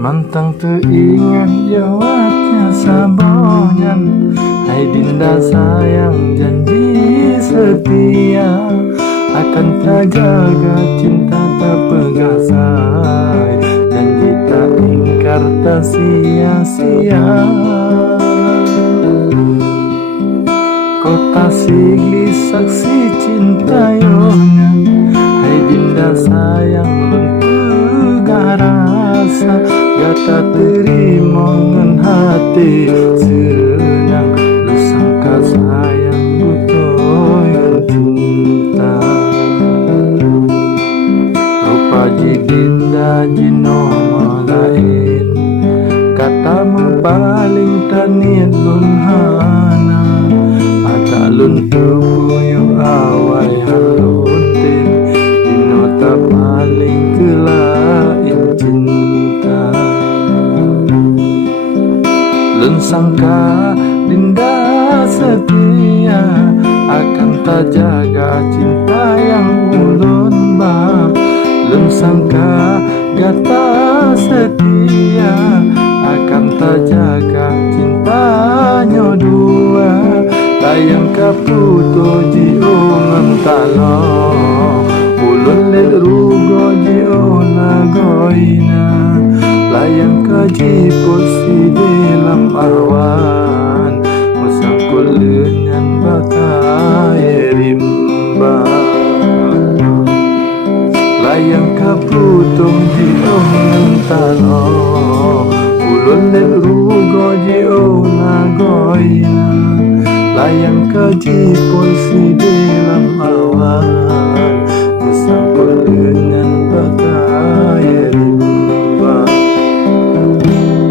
Mantang teringat jawabnya sabonyan. Hai Dinda sayang janji setia, akan tak jaga cinta tak pegasai, janji tak ingkar tak sia-sia. Kota sigli saksi cinta yonya. Hai Dinda sayang lentegah rasa, gata terima ngan hati senang. Lu sangka sayang butoy cinta, rupa ji Dinda jino lain, katamu paling tanit lun hana. Alun tubuh awai halutin, dinota paling kelain cinta. Lun sangka Dinda setia, akan tak jaga cinta yang ulun ba. Lun sangka gata setia, akan tak jaga cintanya dua. Layang kaputo jio ngentalo, ulun let rugo jio nagoina. Layang kajipo si dalam awan, musangkul lenyan batai rimba. Layang kaputo jio ngentalo, ulun let rugo jio nagoina. Layang kajipon si dalam awan, bersangkut